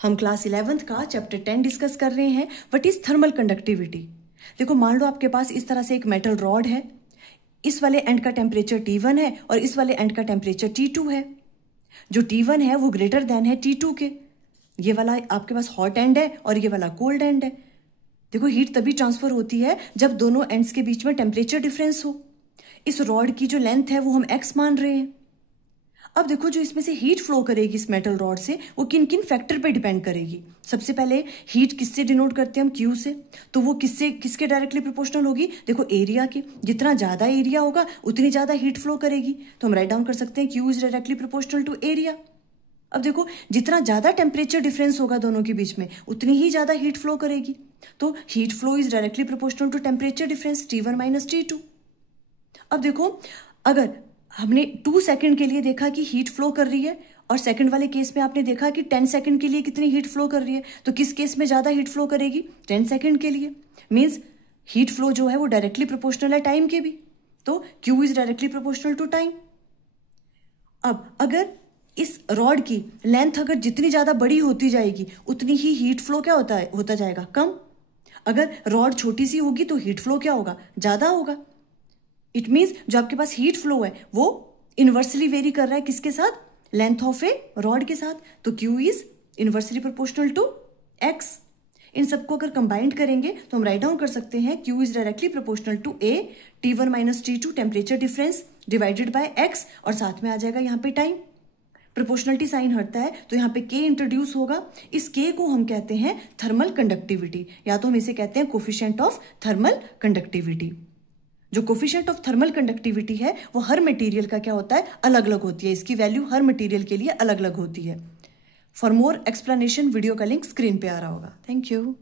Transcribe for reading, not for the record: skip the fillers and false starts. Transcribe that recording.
हम class 11th का chapter 10 discuss कर रहे हैं। What is thermal conductivity. देखो मान लो आपके पास इस तरह से एक मेटल रॉड है, इस वाले एंड का टेम्परेचर T1 है और इस वाले एंड का टेम्परेचर T2 है। जो T1 है वो ग्रेटर देन है T2 के। ये वाला आपके पास हॉट एंड है और ये वाला कोल्ड एंड है। देखो हीट तभी ट्रांसफर होती है जब दोनों एंड्स के बीच में टेम्परेचर डिफरेंस हो। इस रॉड की जो लेंथ है वो हम x मान रहे हैं। अब देखो जो इसमें से हीट फ्लो करेगी इस मेटल रॉड से वो किन किन फैक्टर पे डिपेंड करेगी। सबसे पहले हीट किससे डिनोट करते हैं हम, Q से। तो वो किसके डायरेक्टली प्रोपोर्शनल होगी, देखो एरिया के। जितना ज्यादा एरिया होगा उतनी ज्यादा हीट फ्लो करेगी। तो हम राइट डाउन कर सकते हैं Q is directly proportional to area. अब देखो जितना ज्यादा टेम्परेचर डिफरेंस होगा दोनों के बीच में उतनी ही ज्यादा हीट फ्लो करेगी। तो heat flow is directly proportional to temperature difference T1 minus T2। अब देखो अगर हमने 2 सेकंड के लिए देखा कि हीट फ्लो कर रही है और सेकंड वाले केस में आपने देखा कि 10 सेकंड के लिए कितनी हीट फ्लो कर रही है, तो किस केस में ज्यादा हीट फ्लो करेगी, 10 सेकंड के लिए। मींस हीट फ्लो जो है वो डायरेक्टली प्रोपोर्शनल है टाइम के भी। तो Q is directly proportional to time. अब अगर इस रॉड की लेंथ अगर जितनी ज्यादा बड़ी होती जाएगी उतनी ही हीट फ्लो क्या होता जाएगा, कम। अगर रॉड छोटी सी होगी तो हीट फ्लो क्या होगा, ज्यादा होगा। इट मीन्स जो आपके पास हीट फ्लो है वो इनवर्सली वेरी कर रहा है किसके साथ, लेंथ ऑफ ए रॉड के साथ। तो Q is inversely proportional to X। इन सबको अगर कंबाइंड करेंगे तो हम राइट डाउन कर सकते हैं Q is directly proportional to A T1 minus T2 temperature difference divided by X, और साथ में आ जाएगा यहाँ पे टाइम। प्रोपोर्शनलिटी साइन हटता है तो यहाँ पे K इंट्रोड्यूस होगा। इस K को हम कहते हैं थर्मल कंडक्टिविटी, या तो हम इसे कहते हैं कोफिशिएंट ऑफ थर्मल कंडक्टिविटी। जो कोफिशिएंट ऑफ थर्मल कंडक्टिविटी है वो हर मटेरियल का क्या होता है, अलग अलग होती है। इसकी वैल्यू हर मटेरियल के लिए अलग अलग होती है। फॉर मोर एक्सप्लेनेशन वीडियो का लिंक स्क्रीन पे आ रहा होगा। Thank you.